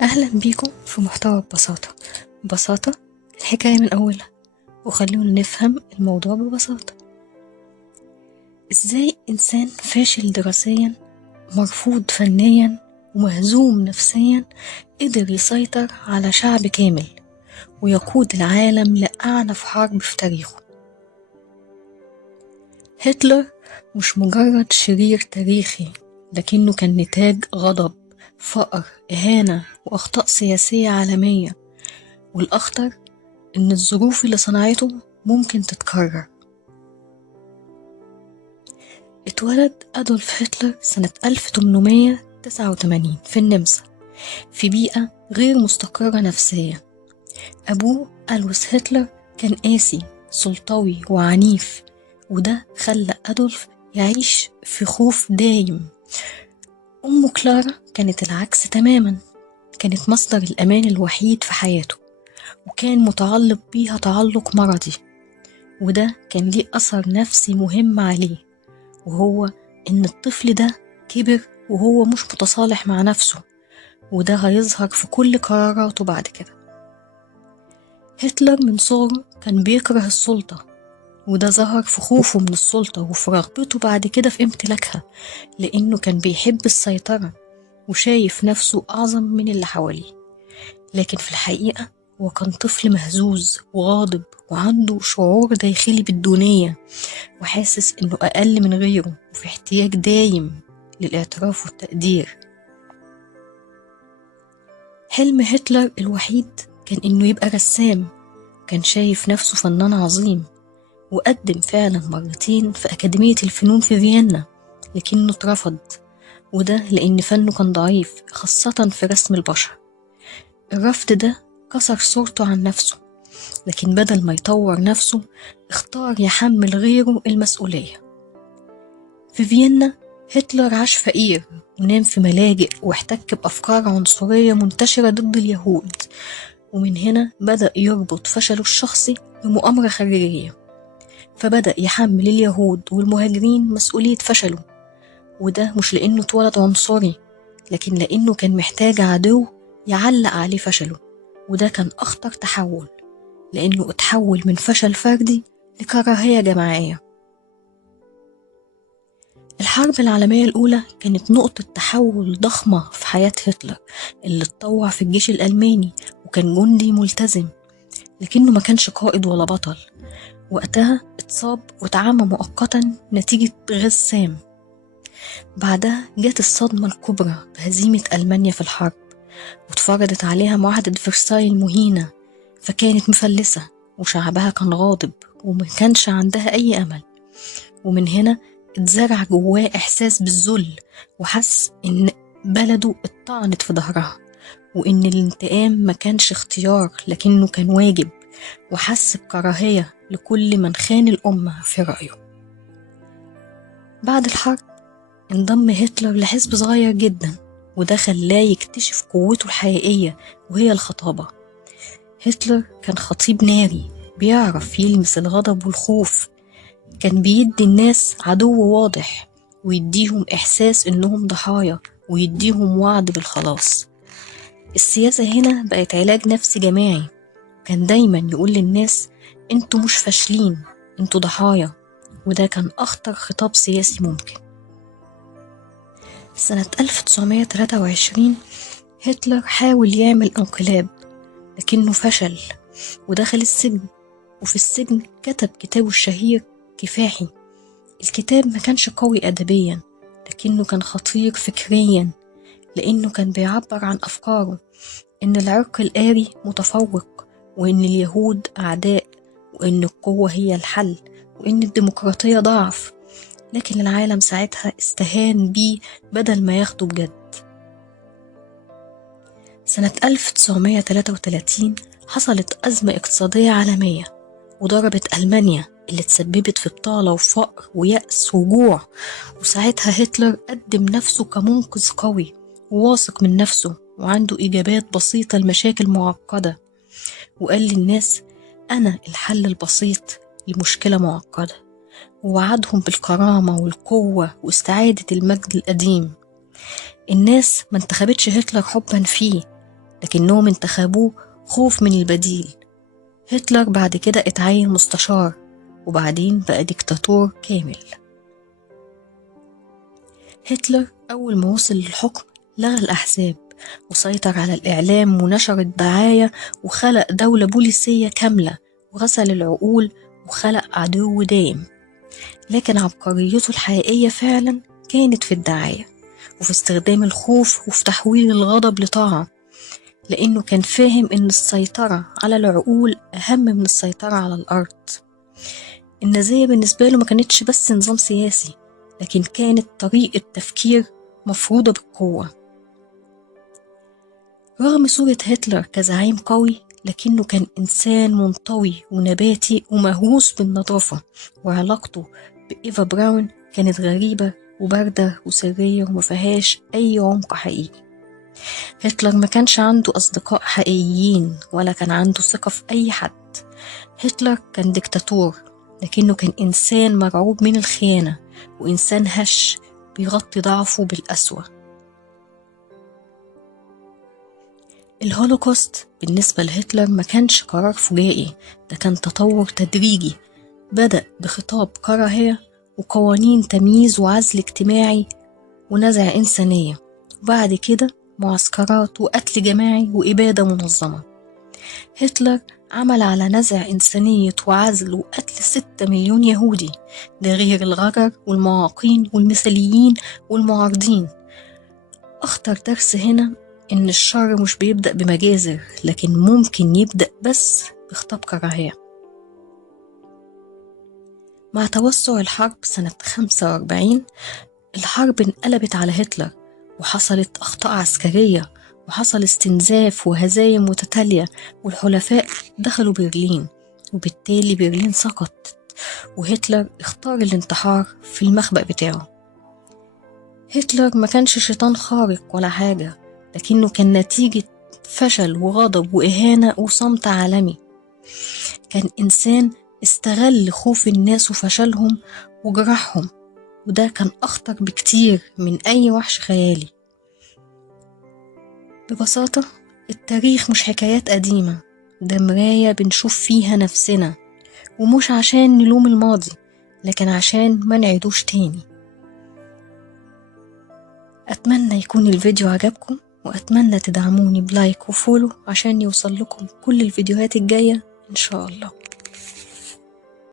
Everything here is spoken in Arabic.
أهلا بيكم في محتوى ببساطة الحكاية من أولها، وخلونا نفهم الموضوع ببساطة. إزاي إنسان فاشل دراسيا، مرفوض فنيا، ومهزوم نفسيا قدر يسيطر على شعب كامل ويقود العالم لأعنف حرب في تاريخه؟ هتلر مش مجرد شرير تاريخي، لكنه كان نتاج غضب، فقر، إهانة، وأخطاء سياسية عالمية. والأخطر إن الظروف اللي صنعته ممكن تتكرر. اتولد أدولف هتلر سنة 1889 في النمسا، في بيئة غير مستقرة نفسيا. أبوه ألويس هتلر كان قاسي، سلطوي وعنيف، وده خلى أدولف يعيش في خوف دايم. أمه كلارا كانت العكس تماما، كانت مصدر الأمان الوحيد في حياته، وكان متعلق بيها تعلق مرضي، وده كان ليه أثر نفسي مهم عليه، وهو إن الطفل ده كبر وهو مش متصالح مع نفسه، وده هيظهر في كل قراراته بعد كده. هتلر من صغره كان بيكره السلطة، وده ظهر في خوفه من السلطة وفي رغبته بعد كده في امتلاكها، لأنه كان بيحب السيطرة وشايف نفسه أعظم من اللي حواليه. لكن في الحقيقة هو كان طفل مهزوز وغاضب، وعنده شعور داخلي بالدونية، وحاسس إنه أقل من غيره، وفي احتياج دايم للاعتراف والتقدير. حلم هتلر الوحيد كان إنه يبقى رسام، كان شايف نفسه فنان عظيم، وقدم فعلا مرتين في أكاديمية الفنون في فيينا، لكنه اترفض، وده لأن فنه كان ضعيف، خاصة في رسم البشر. الرفض ده كسر صورته عن نفسه، لكن بدل ما يطور نفسه اختار يحمل غيره المسؤولية. في فيينا هتلر عاش فقير، ونام في ملاجئ، واحتك بأفكار عنصرية منتشرة ضد اليهود، ومن هنا بدأ يربط فشله الشخصي بمؤامرة خارجية، فبدأ يحمل اليهود والمهاجرين مسؤولية فشله، وده مش لأنه اتولد عنصري، لكن لأنه كان محتاج عدو يعلق عليه فشله، وده كان أخطر تحول، لأنه اتحول من فشل فردي لكراهية جماعية. الحرب العالمية الأولى كانت نقطة تحول ضخمة في حياة هتلر، اللي اتطوع في الجيش الألماني وكان جندي ملتزم، لكنه ما كانش قائد ولا بطل. وقتها اتصاب وتعامى مؤقتا نتيجة غاز سام. بعدها جت الصدمة الكبرى بهزيمة ألمانيا في الحرب، واتفرضت عليها معاهدة فرساي المهينة، فكانت مفلسة، وشعبها كان غاضب، وما كانش عندها أي أمل. ومن هنا اتزرع جواه إحساس بالذل، وحس إن بلده اتطعنت في ظهرها، وإن الانتقام ما كانش اختيار لكنه كان واجب، وحس بكراهية لكل من خان الأمة في رأيه. بعد الحرب انضم هتلر لحزب صغير جدا، وده خلاه يكتشف قوته الحقيقية، وهي الخطابة. هتلر كان خطيب ناري، بيعرف يلمس الغضب والخوف، كان بيدي الناس عدو واضح، ويديهم إحساس إنهم ضحايا، ويديهم وعد بالخلاص. السياسة هنا بقت علاج نفسي جماعي، كان دايما يقول للناس انتوا مش فاشلين، انتوا ضحايا، وده كان أخطر خطاب سياسي ممكن. سنة 1923 هتلر حاول يعمل انقلاب، لكنه فشل ودخل السجن، وفي السجن كتب كتابه الشهير كفاحي. الكتاب ما كانش قوي أدبيا، لكنه كان خطير فكريا، لأنه كان بيعبر عن أفكاره، إن العرق الآري متفوق، وإن اليهود أعداء، وإن القوة هي الحل، وإن الديمقراطية ضعف. لكن العالم ساعتها استهان بيه بدل ما ياخده بجد. سنة 1933 حصلت أزمة اقتصادية عالمية، وضربت ألمانيا اللي تسببت في بطالة وفقر ويأس وجوع. وساعتها هتلر قدم نفسه كمنقذ قوي وواثق من نفسه، وعنده إجابات بسيطة لمشاكل معقدة، وقال للناس أنا الحل البسيط لمشكلة معقدة، ووعدهم بالكرامة والقوة واستعادة المجد القديم. الناس ما انتخبتش هتلر حبا فيه، لكنهم انتخبوه خوف من البديل. هتلر بعد كده اتعين مستشار، وبعدين بقى ديكتاتور كامل. هتلر أول ما وصل للحكم لغى الأحزاب وسيطر على الإعلام ونشر الدعاية وخلق دولة بوليسية كاملة وغسل العقول وخلق عدو دائم. لكن عبقريته الحقيقية فعلا كانت في الدعاية وفي استخدام الخوف وفي تحويل الغضب لطاعة، لأنه كان فاهم إن السيطرة على العقول أهم من السيطرة على الأرض. النازية بالنسبة له ما كانتش بس نظام سياسي، لكن كانت طريقة تفكير مفروضة بالقوة. رغم صورة هتلر كزعيم قوي، لكنه كان إنسان منطوي ونباتي ومهووس بالنظافة، وعلاقته بإيفا براون كانت غريبة وباردة وسرية ومفيهاش أي عمق حقيقي. هتلر ما كانش عنده أصدقاء حقيقيين ولا كان عنده ثقة في أي حد. هتلر كان ديكتاتور، لكنه كان إنسان مرعوب من الخيانة وإنسان هش بيغطي ضعفه بالقسوة. الهولوكوست بالنسبة لهتلر ما كانش قرار فجائي، ده كان تطور تدريجي بدأ بخطاب كراهية وقوانين تمييز وعزل اجتماعي ونزع إنسانية، وبعد كده معسكرات وقتل جماعي وإبادة منظمة. هتلر عمل على نزع إنسانية وعزل وقتل 6 مليون يهودي، ده غير الغجر والمعاقين والمثاليين والمعارضين. أخطر درس هنا إن الشر مش بيبدأ بمجازر، لكن ممكن يبدأ بس بخطاب كراهية. مع توسع الحرب سنة 45 الحرب انقلبت على هتلر، وحصلت أخطاء عسكرية وحصل استنزاف وهزايم متتالية، والحلفاء دخلوا برلين، وبالتالي برلين سقط وهتلر اختار الانتحار في المخبأ بتاعه. هتلر ما كانش شيطان خارق ولا حاجة، لكنه كان نتيجة فشل وغضب وإهانة وصمت عالمي. كان إنسان استغل خوف الناس وفشلهم وجرحهم، وده كان أخطر بكتير من أي وحش خيالي. ببساطة التاريخ مش حكايات قديمة، ده مراية بنشوف فيها نفسنا، ومش عشان نلوم الماضي لكن عشان ما نعيدوش تاني. أتمنى يكون الفيديو عجبكم، وأتمنى تدعموني بلايك وفولو عشان يوصل لكم كل الفيديوهات الجاية إن شاء الله.